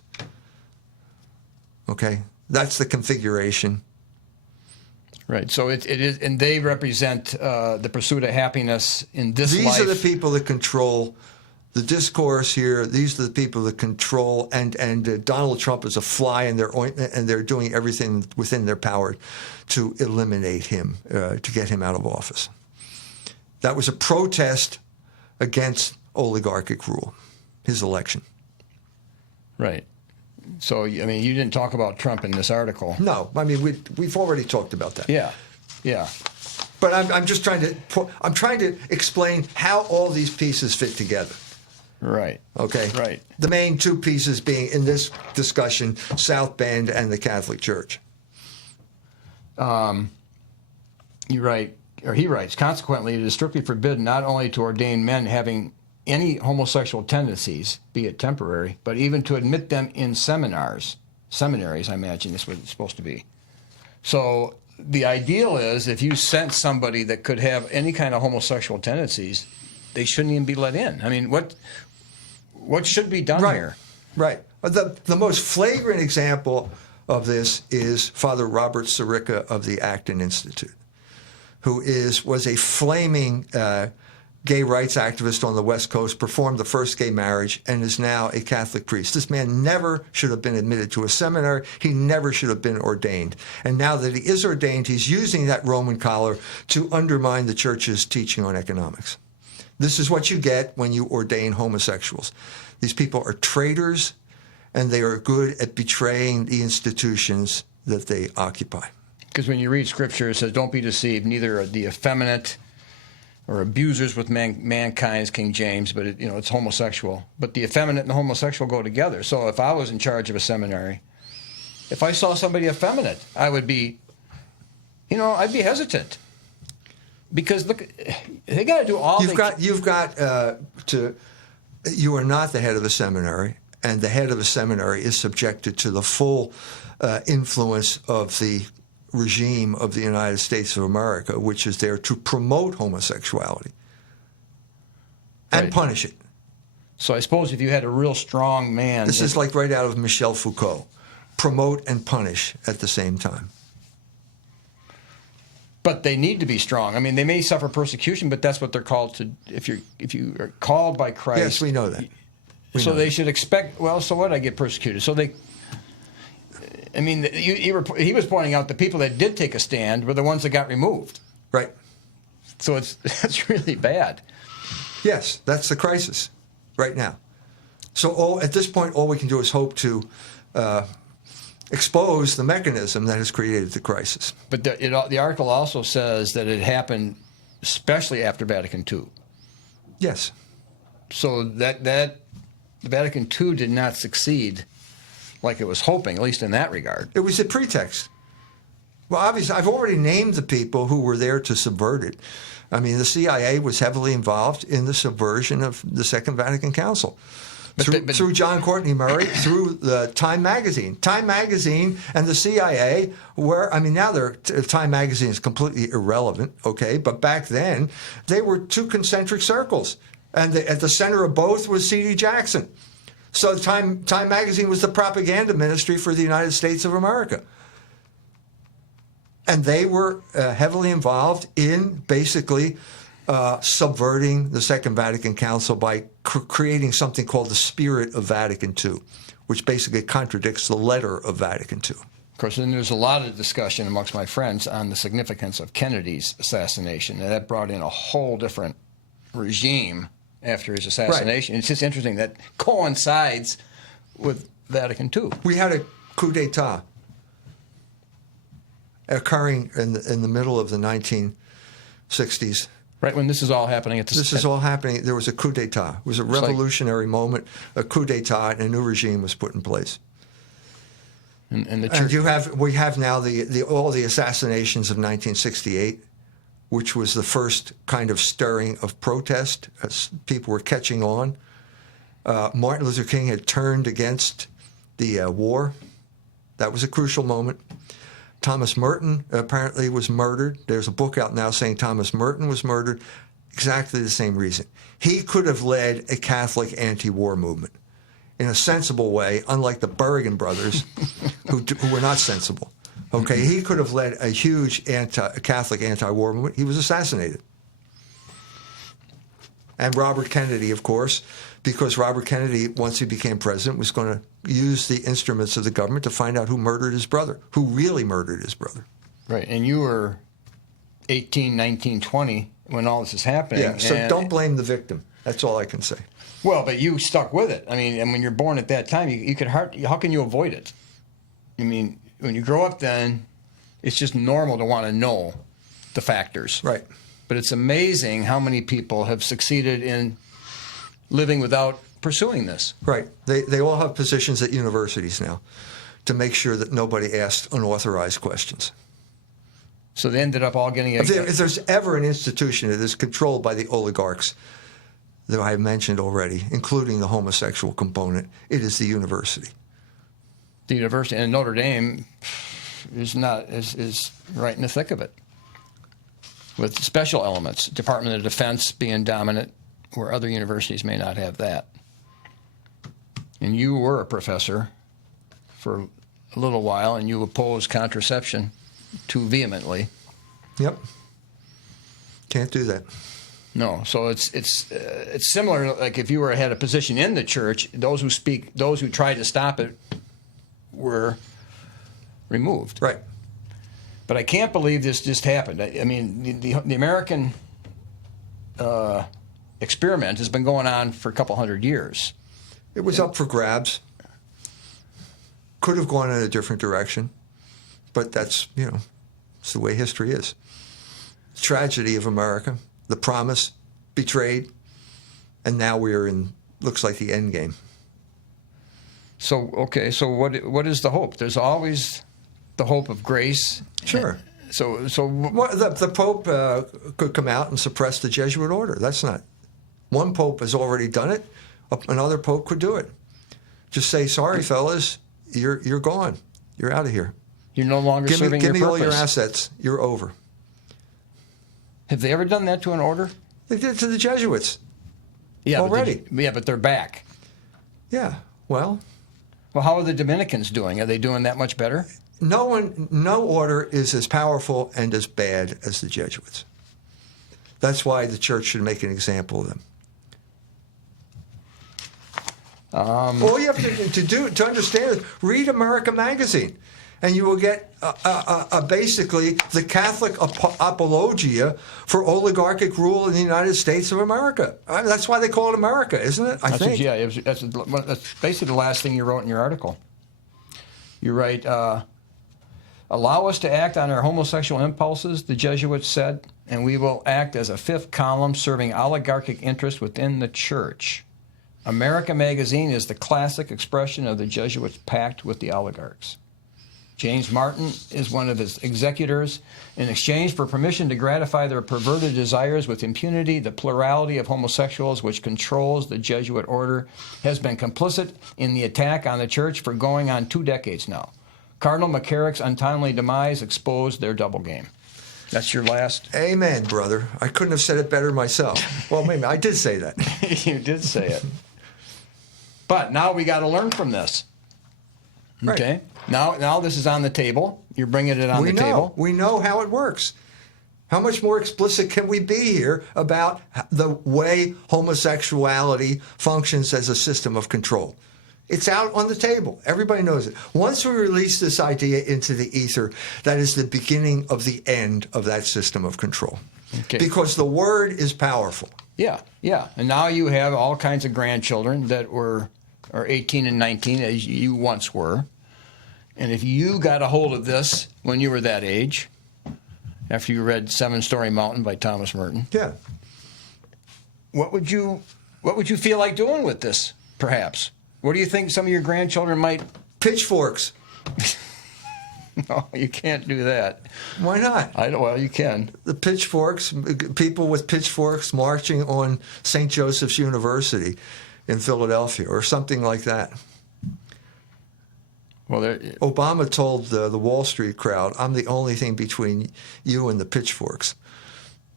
Okay, that's the configuration. Right. So it is, and they represent the pursuit of happiness in this life. These are the people that control the discourse here. These are the people that control, and Donald Trump is a fly in their ointment, and they're doing everything within their power to eliminate him, to get him out of office. That was a protest against oligarchic rule. his election. Right. So, I mean, you didn't talk about Trump in this article. No, I mean, we've already talked about that. Yeah, yeah. But I'm just trying to explain how all these pieces fit together. Right. Okay. Right. The main two pieces being in this discussion, South Bend and the Catholic Church. You write, or he writes, consequently, it is strictly forbidden not only to ordain men having any homosexual tendencies, be it temporary, but even to admit them in seminaries, I imagine this was supposed to be. So the ideal is if you sent somebody that could have any kind of homosexual tendencies, they shouldn't even be let in. I mean, what should be done here? Right. The most flagrant example of this is Father Robert Sirica of the Acton Institute, who was a flaming gay rights activist on the West Coast, performed the first gay marriage, and is now a Catholic priest. This man never should have been admitted to a seminary. He never should have been ordained. And now that he is ordained, he's using that Roman collar to undermine the church's teaching on economics. This is what you get when you ordain homosexuals. These people are traitors, and they are good at betraying the institutions that they occupy. Because when you read Scripture, it says, don't be deceived, neither the effeminate or abusers with mankind, King James, but it's homosexual. But the effeminate and the homosexual go together. So if I was in charge of a seminary, if I saw somebody effeminate, I would be, I'd be hesitant. Because look, they got to do all. You are not the head of a seminary, and the head of a seminary is subjected to the full influence of the regime of the United States of America, which is there to promote homosexuality and punish it. So I suppose if you had a real strong man... This is like right out of Michel Foucault. Promote and punish at the same time. But they need to be strong. I mean, they may suffer persecution, but that's what they're called to... If you are called by Christ... Yes, we know that. They should expect... Well, so what? I get persecuted. So they... I mean, he was pointing out the people that did take a stand were the ones that got removed. Right. So that's really bad. Yes, that's the crisis right now. So at this point, all we can do is hope to expose the mechanism that has created the crisis. But the article also says that it happened especially after Vatican II. Yes. So that Vatican II did not succeed like it was hoping, at least in that regard. It was a pretext. Well, obviously, I've already named the people who were there to subvert it. I mean, the CIA was heavily involved in the subversion of the Second Vatican Council. Through John Courtney Murray, through the Time Magazine. Time Magazine and the CIA now Time Magazine is completely irrelevant, okay? But back then, they were two concentric circles. And at the center of both was C.D. Jackson. So Time Magazine was the propaganda ministry for the United States of America. And they were heavily involved in basically subverting the Second Vatican Council by creating something called the Spirit of Vatican II, which basically contradicts the letter of Vatican II. Of course, then there's a lot of discussion amongst my friends on the significance of Kennedy's assassination, and that brought in a whole different regime after his assassination. Right. It's just interesting that coincides with Vatican II. We had a coup d'etat occurring in the middle of the 1960s. Right when this is all happening at This is all happening. There was a coup d'etat. It was a revolutionary moment, a coup d'etat, and a new regime was put in place. And the church... we have now all the assassinations of 1968. Which was the first kind of stirring of protest as people were catching on. Martin Luther King had turned against the war. That was a crucial moment. Thomas Merton apparently was murdered. There's a book out now saying Thomas Merton was murdered. Exactly the same reason. He could have led a Catholic anti-war movement in a sensible way, unlike the Berrigan brothers, who were not sensible. Okay, he could have led a huge Catholic anti-war movement. He was assassinated. And Robert Kennedy, of course, because Robert Kennedy, once he became president, was going to use the instruments of the government to find out who murdered his brother, who really murdered his brother. Right, and you were 18, 19, 20 when all this is happening. Yeah, so don't blame the victim. That's all I can say. Well, but you stuck with it. I mean, and when you're born at that time, you could how can you avoid it? I mean, when you grow up then, it's just normal to want to know the factors. Right. But it's amazing how many people have succeeded in living without pursuing this. Right. They all have positions at universities now to make sure that nobody asked unauthorized questions. So they ended up all getting... If there's ever an institution that is controlled by the oligarchs that I mentioned already, including the homosexual component, it is the university. The university, and Notre Dame is right in the thick of it, with special elements, Department of Defense being dominant, where other universities may not have that. And you were a professor for a little while, and you opposed contraception too vehemently. Yep. Can't do that. No, so it's similar. Like if you had a position in the church, those who tried to stop it were removed. Right. But I can't believe this just happened. I mean, the American experiment has been going on for a couple hundred years. It was up for grabs. Could have gone in a different direction, but that's, it's the way history is. Tragedy of America, the promise betrayed, and now we're in, looks like the end game. So, okay, so what is the hope? There's always the hope of grace. Sure. So well, the Pope could come out and suppress the Jesuit order. That's not. One Pope has already done it. Another Pope could do it. Just say, sorry, fellas, you're gone. You're out of here. You're no longer serving your purpose. Give me all your assets. You're over. Have they ever done that to an order? They did it to the Jesuits. Yeah, already. But they're back. Yeah. Well, how are the Dominicans doing? Are they doing that much better? No order is as powerful and as bad as the Jesuits. That's why the church should make an example of them. All you have to understand is read America Magazine, and you will get basically the Catholic apologia for oligarchic rule in the United States of America. That's why they call it America, isn't it? I think. That's basically the last thing you wrote in your article. You write, allow us to act on our homosexual impulses, the Jesuits said, and we will act as a fifth column serving oligarchic interests within the church. America Magazine is the classic expression of the Jesuits' pact with the oligarchs. James Martin is one of his executors. In exchange for permission to gratify their perverted desires with impunity, the plurality of homosexuals which controls the Jesuit order has been complicit in the attack on the church for going on 2 decades now. Cardinal McCarrick's untimely demise exposed their double game. That's your last? Amen, brother. I couldn't have said it better myself. Well, maybe I did say that. You did say it. But now we got to learn from this. Okay? Right. Now this is on the table. You're bringing it on the table. We know how it works. How much more explicit can we be here about the way homosexuality functions as a system of control? It's out on the table. Everybody knows it. Once we release this idea into the ether, that is the beginning of the end of that system of control. Okay. Because the word is powerful. Yeah. And now you have all kinds of grandchildren that are 18 and 19, as you once were. And if you got a hold of this when you were that age, after you read Seven Storey Mountain by Thomas Merton, yeah, what would you feel like doing with this, perhaps? What do you think some of your grandchildren might... Pitchforks. No, you can't do that. Why not? Well, you can. The pitchforks, people with pitchforks marching on St. Joseph's University in Philadelphia or something like that. Well, Obama told the Wall Street crowd, I'm the only thing between you and the pitchforks.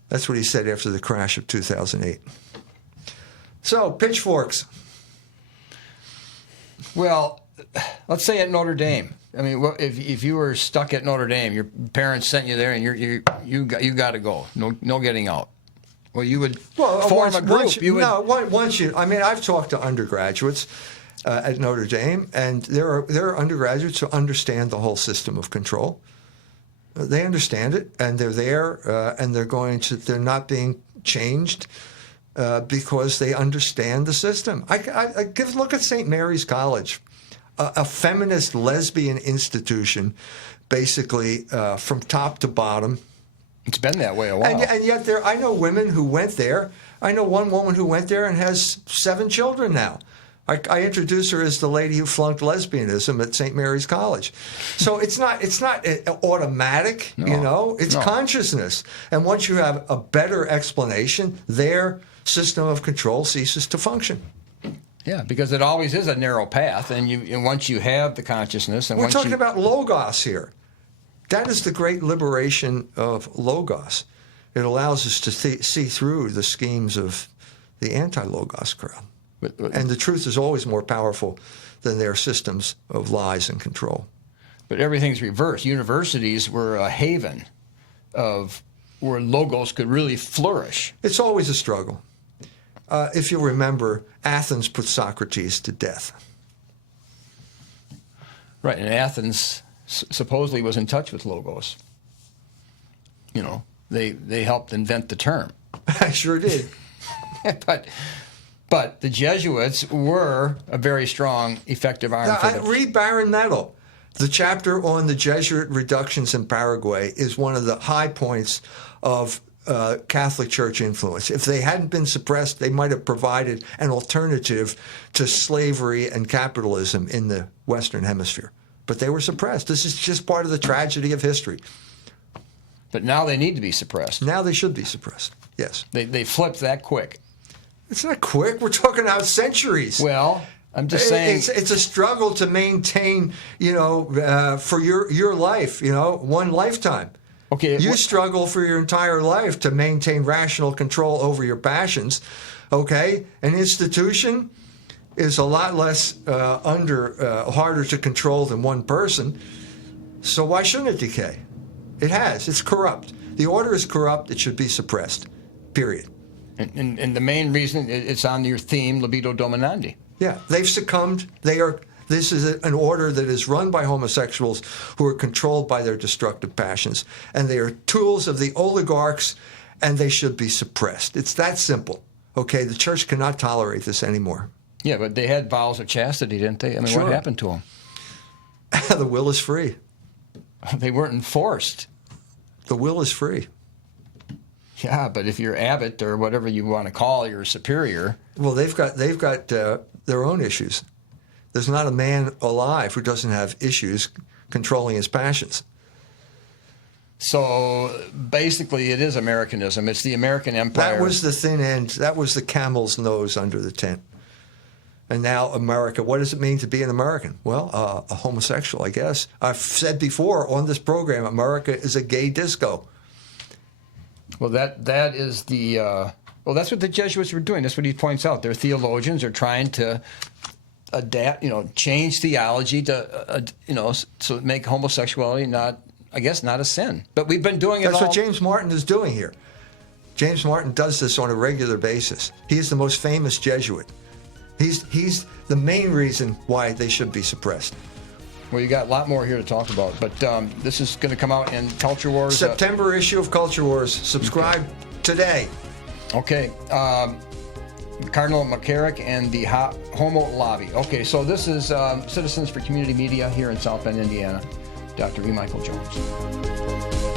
That's what he said after the crash of 2008. So, pitchforks. Well, let's say at Notre Dame. I mean, if you were stuck at Notre Dame, your parents sent you there, and you got to go. No getting out. Well, you would form a group. Once you. I mean, I've talked to undergraduates at Notre Dame, and there are undergraduates who understand the whole system of control. They understand it, and they're there, and they're not being changed because they understand the system. Look at St. Mary's College, a feminist lesbian institution, basically from top to bottom. It's been that way a while. And yet I know women who went there. I know one woman who went there and has 7 children now. I introduce her as the lady who flunked lesbianism at St. Mary's College. So it's not automatic, It's consciousness. And once you have a better explanation, their system of control ceases to function. Yeah, because it always is a narrow path, and once you have the consciousness, and we're talking about logos here. That is the great liberation of logos. It allows us to see through the schemes of the anti-logos crowd. And the truth is always more powerful than their systems of lies and control. But everything's reversed. Universities were a haven of where logos could really flourish. It's always a struggle. If you remember, Athens put Socrates to death. Right, and Athens supposedly was in touch with logos. They helped invent the term. I sure did. But the Jesuits were a very strong, effective arm. Read Baron Nettle. The chapter on the Jesuit reductions in Paraguay is one of the high points of Catholic Church influence. If they hadn't been suppressed, they might have provided an alternative to slavery and capitalism in the Western Hemisphere. But they were suppressed. This is just part of the tragedy of history. But now they need to be suppressed. Now they should be suppressed, yes. They flipped that quick. It's not quick. We're talking about centuries. Well, I'm just saying. It's a struggle to maintain, for your life, one lifetime. Okay. You struggle for your entire life to maintain rational control over your passions, okay? An institution is a lot less harder to control than one person, so why shouldn't it decay? It has. It's corrupt. The order is corrupt. It should be suppressed, period. And the main reason, it's on your theme, libido dominandi. Yeah, they've succumbed. This is an order that is run by homosexuals who are controlled by their destructive passions, and they are tools of the oligarchs, and they should be suppressed. It's that simple. Okay, the church cannot tolerate this anymore. Yeah, but they had vows of chastity, didn't they? I mean, Sure. What happened to them? The will is free. They weren't enforced. The will is free. Yeah, but if you're abbot or whatever you want to call your superior, well, they've got their own issues. There's not a man alive who doesn't have issues controlling his passions. So basically, it is Americanism. It's the American empire. That was the thin end. That was the camel's nose under the tent. And now America. What does it mean to be an American? Well, a homosexual, I guess. I've said before on this program, America is a gay disco. Well, that is the that's what the Jesuits were doing. That's what he points out. Their theologians are trying to adapt, change theology to, so make homosexuality not a sin. But we've been doing it. That's what James Martin is doing here. James Martin does this on a regular basis. He's the most famous Jesuit. He's the main reason why they should be suppressed. Well, you got a lot more here to talk about, but this is going to come out in Culture Wars. September issue of Culture Wars. Subscribe today. Okay. Cardinal McCarrick and the Homolobby. Okay, so this is Citizens for Community Media here in South Bend, Indiana. Dr. E. Michael Jones.